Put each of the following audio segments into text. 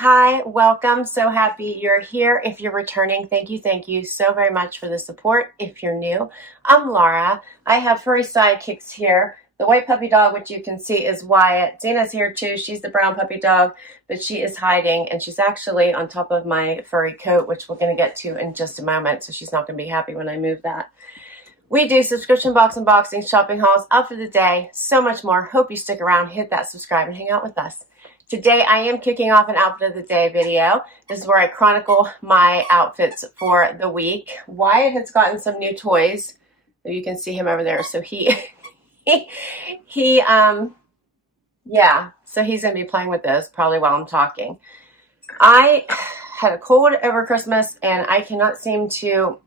hi, welcome. So happy you're here. If you're returning, thank you so very much for the support. If you're new, I'm Laura. I have furry sidekicks here. The white puppy dog, which you can see, is Wyatt. Zena's here too. She's the brown puppy dog, but she is hiding, and she's actually on top of my furry coat, which we're going to get to in just a moment, so she's not going to be happy when I move that. We do subscription box unboxing, shopping hauls, out for the day, so much more. Hope you stick around, hit that subscribe, and hang out with us. Today, I am kicking off an outfit of the day video. This is where I chronicle my outfits for the week. Wyatt has gotten some new toys. You can see him over there. So yeah, so he's going to be playing with this probably while I'm talking. I had a cold over Christmas, and I cannot seem to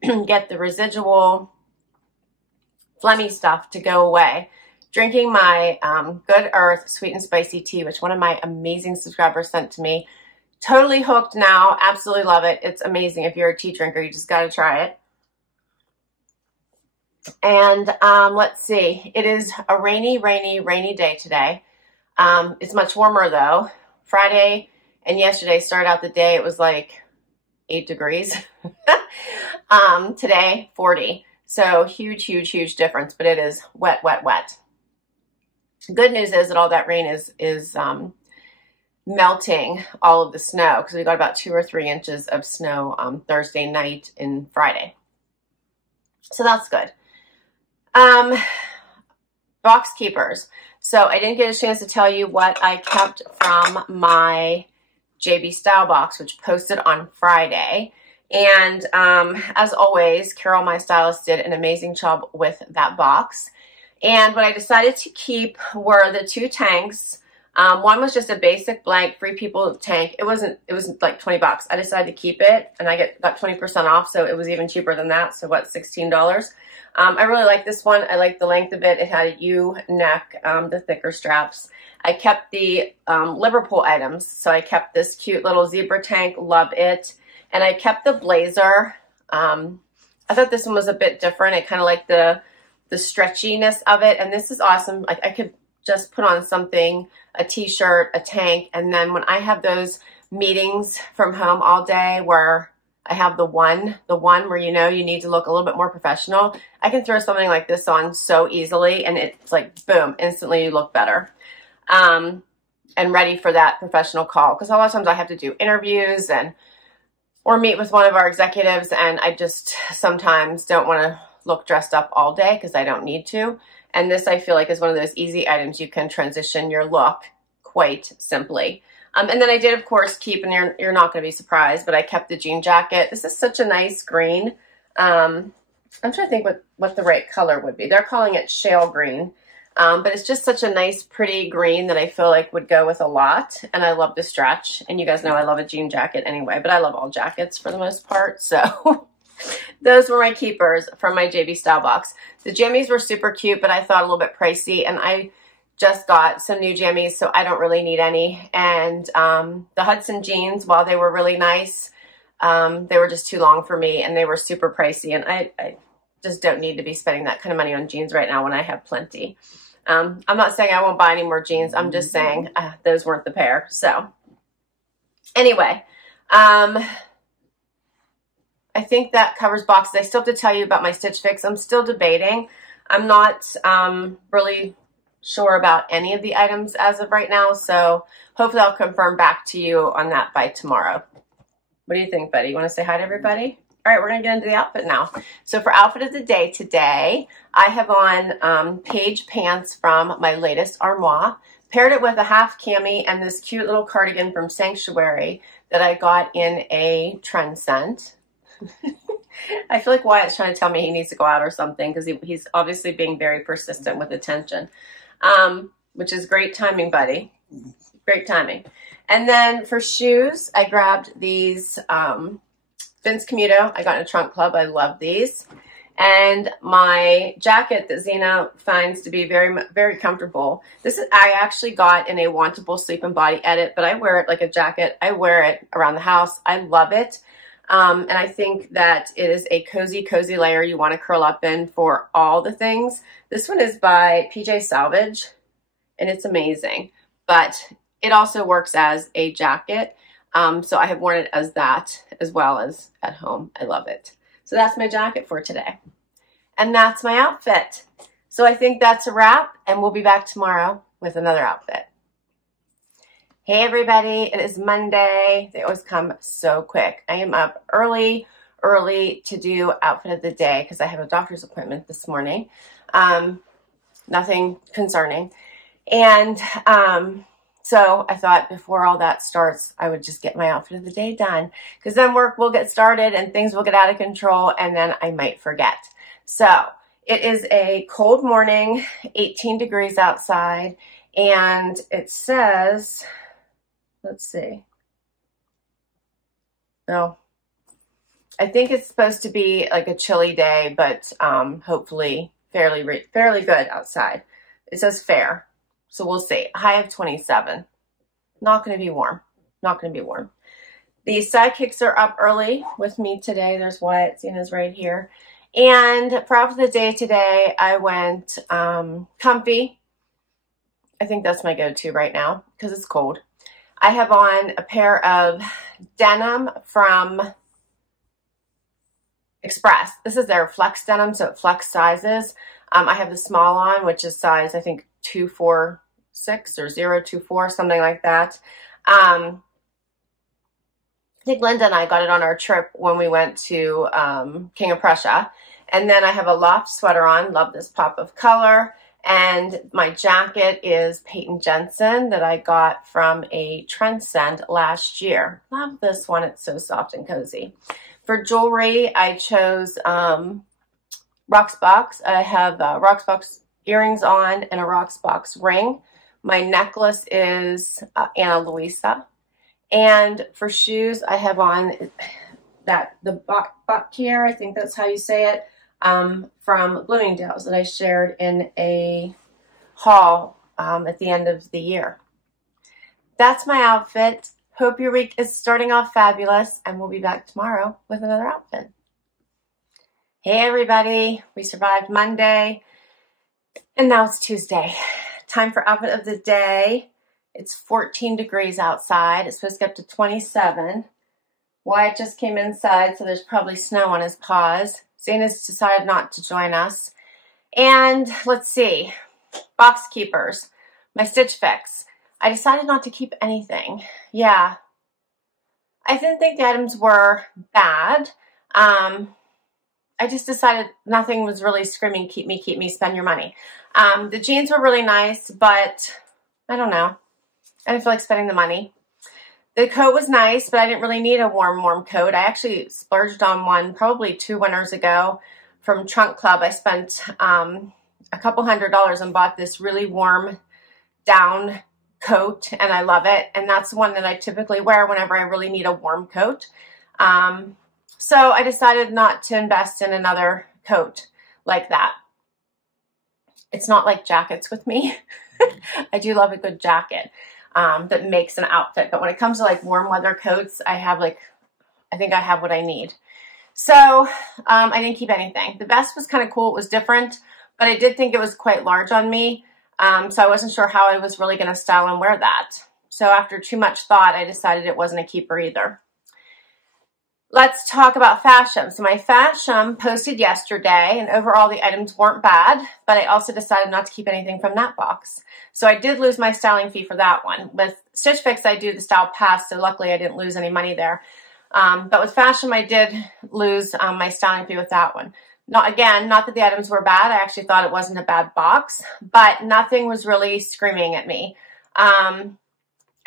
get the residual phlegmy stuff to go away. Drinking my Good Earth Sweet and Spicy Tea, which one of my amazing subscribers sent to me. Totally hooked now. Absolutely love it. It's amazing. If you're a tea drinker, you just got to try it. And let's see. It is a rainy day today. It's much warmer, though. Friday and yesterday started out the day. It was like 8 degrees. Today, 40. So huge difference, but it is wet. Good news is that all that rain is melting all of the snow, because we got about 2 or 3 inches of snow Thursday night and Friday. So that's good. Box keepers. So I didn't get a chance to tell you what I kept from my JB Style box, which posted on Friday. And as always, Carol, my stylist, did an amazing job with that box. And what I decided to keep were the 2 tanks. One was just a basic blank Free People tank. It was like 20 bucks. I decided to keep it, and I got 20% off, so it was even cheaper than that. So what, $16? I really like this one. I like the length of it. It had a U neck, the thicker straps. I kept the Liverpool items. So I kept this cute little zebra tank, love it. And I kept the blazer. I thought this one was a bit different. I kind of like the stretchiness of it, and this is awesome. Like, I could just put on something, a t-shirt, a tank, and then when I have those meetings from home all day where I have the one where you know you need to look a little bit more professional, I can throw something like this on so easily, and it's like boom, instantly you look better and ready for that professional call, because a lot of times I have to do interviews or meet with one of our executives, and I just sometimes don't want to look dressed up all day because I don't need to. And this, I feel like, is one of those easy items you can transition your look quite simply. And then I did, of course, keep, and you're not going to be surprised, but I kept the jean jacket. This is such a nice green. I'm trying to think what the right color would be. They're calling it shale green. But it's just such a nice, pretty green that I feel like would go with a lot. And I love the stretch. And you guys know I love a jean jacket anyway, but I love all jackets for the most part. So those were my keepers from my JB Style box. The jammies were super cute, but I thought a little bit pricey, and I just got some new jammies, so I don't really need any. And the Hudson jeans, while they were really nice, they were just too long for me, and they were super pricey, and I just don't need to be spending that kind of money on jeans right now when I have plenty. I'm not saying I won't buy any more jeans. I'm just saying those weren't the pair. So anyway, I think that covers boxes. I still have to tell you about my Stitch Fix. I'm still debating. I'm not really sure about any of the items as of right now, so hopefully I'll confirm back to you on that by tomorrow. What do you think, buddy? You want to say hi to everybody? All right, we're going to get into the outfit now. So for outfit of the day today, I have on Paige pants from my latest Armoire. Paired it with a half cami and this cute little cardigan from Sanctuary that I got in a Trendsend. I feel like Wyatt's trying to tell me he needs to go out or something, because he's obviously being very persistent with attention, which is great timing, buddy. Great timing. And then for shoes, I grabbed these Vince Camuto. I got in a trunk club. I love these. And my jacket that Zena finds to be very comfortable. I actually got in a Wantable sleep and body edit, but I wear it like a jacket. I wear it around the house. I love it. And I think that it is a cozy layer you want to curl up in for all the things. This one is by PJ Salvage, and it's amazing. But it also works as a jacket. So I have worn it as that as well as at home. I love it. So that's my jacket for today. And that's my outfit. So I think that's a wrap, and we'll be back tomorrow with another outfit. Hey everybody, it is Monday. They always come so quick. I am up early to do outfit of the day because I have a doctor's appointment this morning. Nothing concerning. And so I thought before all that starts, I would just get my outfit of the day done, because then work will get started and things will get out of control, and then I might forget. So it is a cold morning, 18 degrees outside, and it says, let's see. No, I think it's supposed to be like a chilly day, but hopefully fairly good outside. It says fair. So we'll see. High of 27. Not going to be warm. Not going to be warm. The sidekicks are up early with me today. There's Wyatt. Zena's right here. And for outfit of the day today, I went comfy. I think that's my go-to right now because it's cold. I have on a pair of denim from Express. This is their flex denim, so it flex sizes. I have the small on, which is size, I think, 246 or 024, something like that. I think Linda and I got it on our trip when we went to King of Prussia. And then I have a Loft sweater on. Love this pop of color. And my jacket is Peyton Jensen that I got from a Trendsend last year. Love this one. It's so soft and cozy. For jewelry, I chose Rocksbox. I have Rocksbox earrings on and a Rocksbox ring. My necklace is Luisa. And for shoes, I have on the Bakir, I think that's how you say it, from Bloomingdale's that I shared in a haul at the end of the year. That's my outfit. Hope your week is starting off fabulous, and we'll be back tomorrow with another outfit. Hey everybody, we survived Monday, and now it's Tuesday. Time for outfit of the day. It's 14 degrees outside. It's supposed to get up to 27. Wyatt just came inside, so there's probably snow on his paws. Zena's decided not to join us. And let's see, box keepers, my Stitch Fix. I decided not to keep anything. Yeah, I didn't think the items were bad. I just decided nothing was really screaming, keep me, spend your money. The jeans were really nice, but I don't know. I didn't feel like spending the money. The coat was nice, but I didn't really need a warm coat. I actually splurged on one probably 2 winters ago from Trunk Club. I spent a couple $100 and bought this really warm down coat, and I love it. And that's the one that I typically wear whenever I really need a warm coat. So I decided not to invest in another coat like that. It's not like jackets with me. I do love a good jacket that makes an outfit. But when it comes to like warm weather coats, I think I have what I need. So I didn't keep anything. The vest was kind of cool. It was different, but I did think it was quite large on me. So I wasn't sure how I was really going to style and wear that. So after too much thought, I decided it wasn't a keeper either. Let's talk about fashion. So my fashion posted yesterday, and overall the items weren't bad, but I also decided not to keep anything from that box. So I did lose my styling fee for that one. With Stitch Fix, I do the style pass, so luckily I didn't lose any money there. But with fashion, I did lose my styling fee with that one. Not that the items were bad. I actually thought it wasn't a bad box, but nothing was really screaming at me.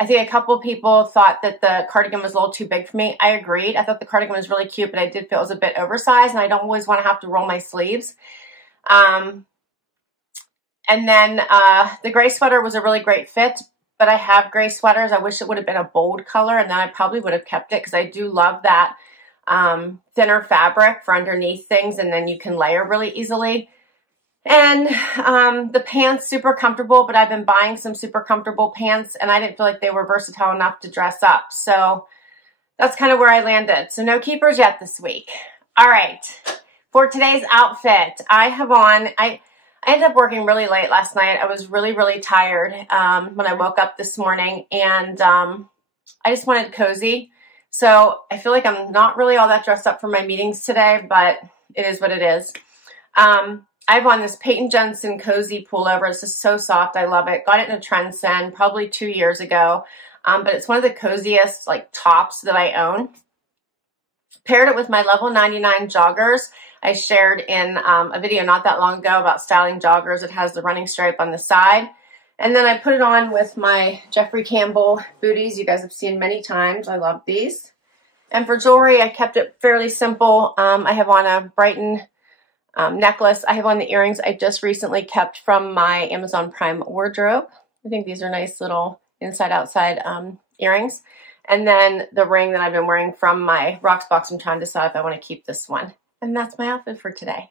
I think a couple of people thought that the cardigan was a little too big for me. I agreed. I thought the cardigan was really cute, but I did feel it was a bit oversized, and I don't always want to have to roll my sleeves. And then the gray sweater was a really great fit, but I have gray sweaters. I wish it would have been a bold color, and then I probably would have kept it because I do love that thinner fabric for underneath things, and then you can layer really easily. And the pants, super comfortable, but I've been buying some super comfortable pants, and I didn't feel like they were versatile enough to dress up. So that's kind of where I landed. So no keepers yet this week. All right, for today's outfit, I have on, I ended up working really late last night. I was really, really tired when I woke up this morning, and I just wanted cozy. So I feel like I'm not really all that dressed up for my meetings today, but it is what it is. I have on this Peyton Jensen cozy pullover. It's just so soft. I love it. Got it in a Trendsend probably 2 years ago, but it's one of the coziest like tops that I own. Paired it with my level 99 joggers. I shared in a video not that long ago about styling joggers. It has the running stripe on the side. And then I put it on with my Jeffrey Campbell booties. You guys have seen many times. I love these. And for jewelry, I kept it fairly simple. I have on a Brighton necklace. I have on the earrings I just recently kept from my Amazon Prime wardrobe. I think these are nice little inside-outside earrings. And then the ring that I've been wearing from my Rocksbox. I'm trying to decide if I want to keep this one. And that's my outfit for today.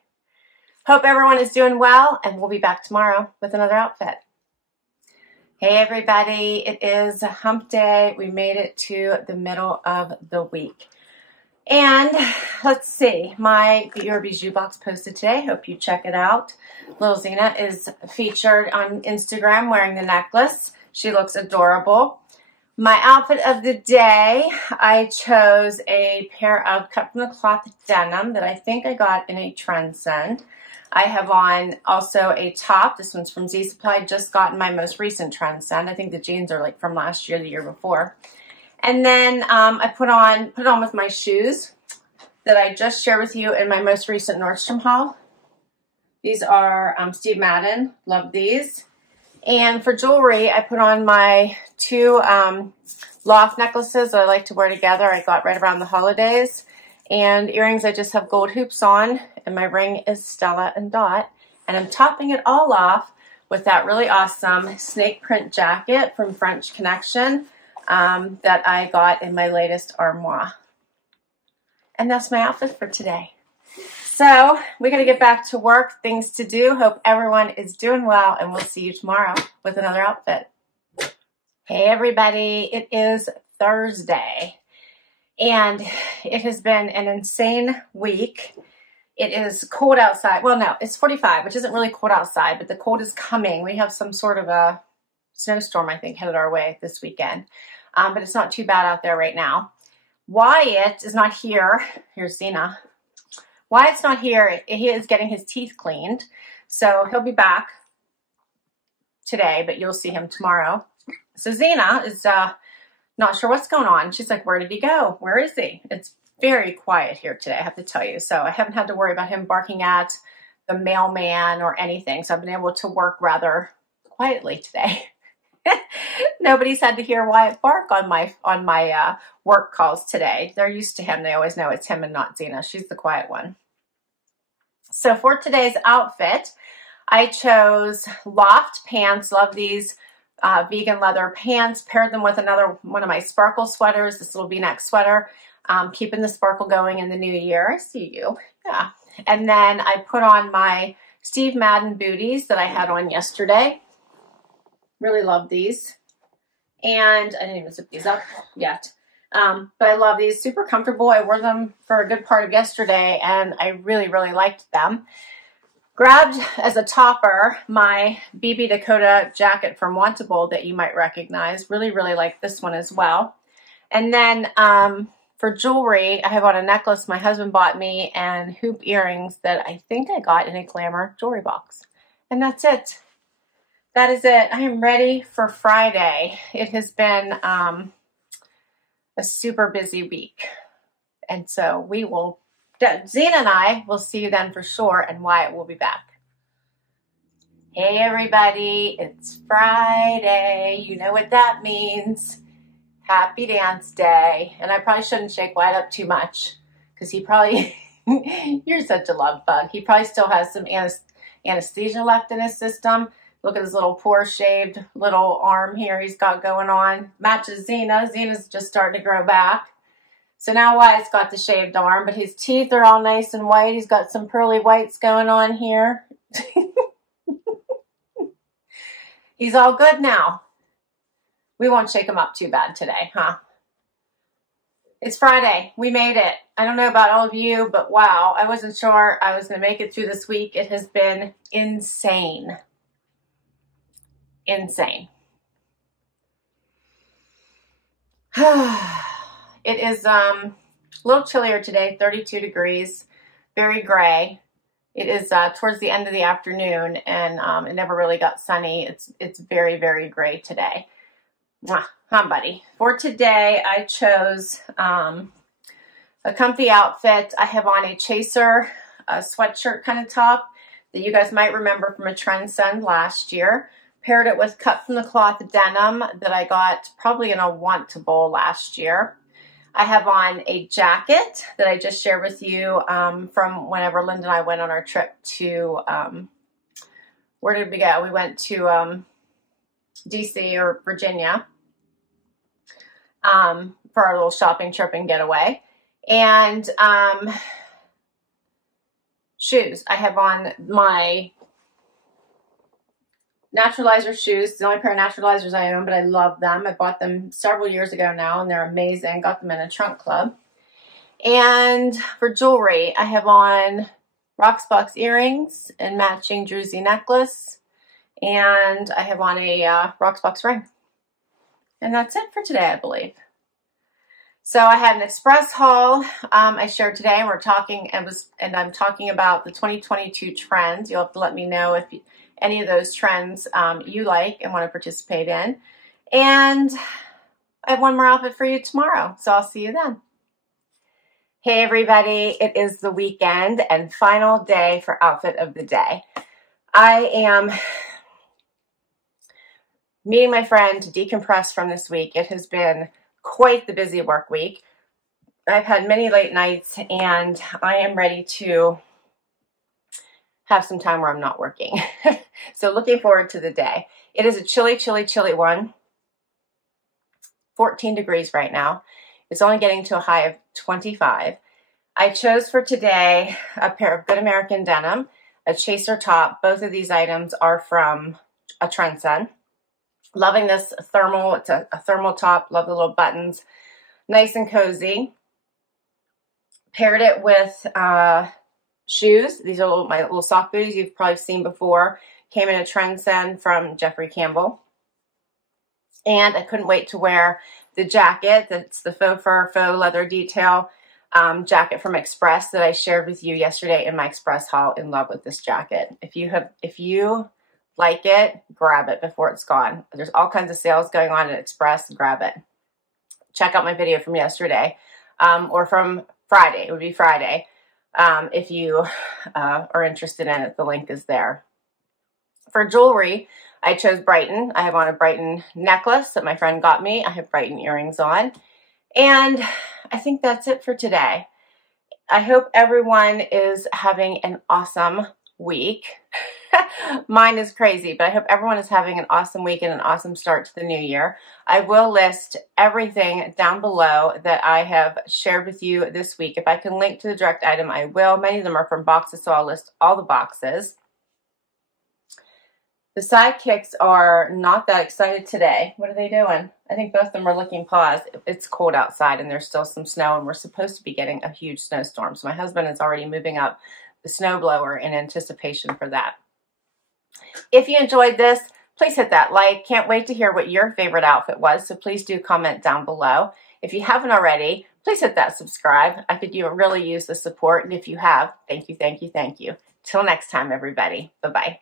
Hope everyone is doing well, and we'll be back tomorrow with another outfit. Hey everybody, it is hump day. We made it to the middle of the week. And let's see, my Be Your Bijou box posted today. Hope you check it out. Little Zena is featured on Instagram wearing the necklace. She looks adorable. My outfit of the day, I chose a pair of cut from the cloth denim that I think I got in a Trendsend. I have on also a top. This one's from Z Supply. Just got in my most recent Trendsend. I think the jeans are like from last year, the year before. And then I put it on with my shoes that I just shared with you in my most recent Nordstrom haul. These are Steve Madden. Love these. And for jewelry, I put on my two Loft necklaces that I like to wear together. I got right around the holidays. And earrings, I just have gold hoops on. And my ring is Stella and Dot. And I'm topping it all off with that really awesome snake print jacket from French Connection that I got in my latest Armoire. And that's my outfit for today. So we got to get back to work, things to do. Hope everyone is doing well, and we'll see you tomorrow with another outfit. Hey everybody, it is Thursday, and it has been an insane week. It is cold outside. Well, no, it's 45, which isn't really cold outside, but the cold is coming. We have some sort of a snowstorm, I think, headed our way this weekend, but it's not too bad out there right now. Wyatt is not here. Here's Zena. Wyatt's not here. He is getting his teeth cleaned. So he'll be back today, but you'll see him tomorrow. So Zena is not sure what's going on. She's like, where did he go? Where is he? It's very quiet here today, I have to tell you. So I haven't had to worry about him barking at the mailman or anything. So I've been able to work rather quietly today. Nobody's had to hear Wyatt bark on my work calls today. They're used to him. They always know it's him and not Zena. She's the quiet one. So for today's outfit, I chose Loft pants. Love these vegan leather pants. Paired them with another one of my sparkle sweaters, this little V-neck sweater. Keeping the sparkle going in the new year. I see you. Yeah. And then I put on my Steve Madden booties that I had on yesterday. Really love these. And I didn't even zip these up yet. But I love these. Super comfortable. I wore them for a good part of yesterday, and I really, really liked them. Grabbed as a topper my BB Dakota jacket from Wantable that you might recognize. Really, really like this one as well. And then for jewelry, I have on a necklace my husband bought me and hoop earrings that I think I got in a Glamour jewelry box. And that's it. That is it. I am ready for Friday. It has been a super busy week. And so we will, Zena and I will see you then for sure, and Wyatt will be back. Hey everybody, it's Friday. You know what that means. Happy dance day. And I probably shouldn't shake Wyatt up too much because he probably, you're such a love bug. He probably still has some anesthesia left in his system. Look at his little poor shaved little arm here he's got going on. Matches Zena. Zena's just starting to grow back. So now Wyatt's got the shaved arm, but his teeth are all nice and white. He's got some pearly whites going on here. He's all good now. We won't shake him up too bad today, huh? It's Friday. We made it. I don't know about all of you, but wow, I wasn't sure I was going to make it through this week. It has been insane. Insane. It is a little chillier today, 32 degrees, very gray. It is towards the end of the afternoon, and it never really got sunny. It's very, very gray today. Huh, buddy. For today, I chose a comfy outfit. I have on a chaser, a sweatshirt kind of top that you guys might remember from a Trendsend last year. Paired it with cut from the cloth denim that I got probably in a Wantable last year. I have on a jacket that I just shared with you from whenever Linda and I went on our trip to, where did we go? We went to DC or Virginia for our little shopping trip and getaway. And shoes. I have on my Naturalizer shoes. It's the only pair of Naturalizers I own, but I love them. I bought them several years ago now, and they're amazing. Got them in a trunk club. And for jewelry, I have on Rocksbox earrings and matching druzy necklace. And I have on a Rocksbox ring. And that's it for today, I believe. So I had an express haul I shared today, and we're talking, and I'm talking about the 2022 trends. You'll have to let me know if any of those trends you like and want to participate in. And I have one more outfit for you tomorrow, so I'll see you then. Hey everybody, it is the weekend and final day for outfit of the day. I am meeting my friend to decompress from this week. It has been quite the busy work week. I've had many late nights, and I am ready to have some time where I'm not working. So looking forward to the day. It is a chilly, chilly, chilly one. 14 degrees right now. It's only getting to a high of 25. I chose for today a pair of Good American denim, a chaser top. Both of these items are from a Trendsend. Loving this thermal. It's a thermal top. Love the little buttons. Nice and cozy. Paired it with shoes. These are my little sock booties you've probably seen before. Came in a Trendsend from Campbell. And I couldn't wait to wear the jacket. That's the faux fur, faux leather detail jacket from Express that I shared with you yesterday in my Express haul. In love with this jacket. If you like it, grab it before it's gone. There's all kinds of sales going on at Express. Grab it. Check out my video from yesterday or from Friday. It would be Friday. If you are interested in it, the link is there. For jewelry, I chose Brighton. I have on a Brighton necklace that my friend got me. I have Brighton earrings on. And I think that's it for today. I hope everyone is having an awesome week. Mine is crazy, but I hope everyone is having an awesome week and an awesome start to the new year. I will list everything down below that I have shared with you this week. If I can link to the direct item, I will. Many of them are from boxes, so I'll list all the boxes. The sidekicks are not that excited today. What are they doing? I think both of them are licking paws. It's cold outside and there's still some snow, and we're supposed to be getting a huge snowstorm. So my husband is already moving up the snowblower in anticipation for that. If you enjoyed this, please hit that like. Can't wait to hear what your favorite outfit was, so please do comment down below. If you haven't already, please hit that subscribe. I could really use the support, and if you have, thank you, thank you, thank you. Till next time, everybody. Bye-bye.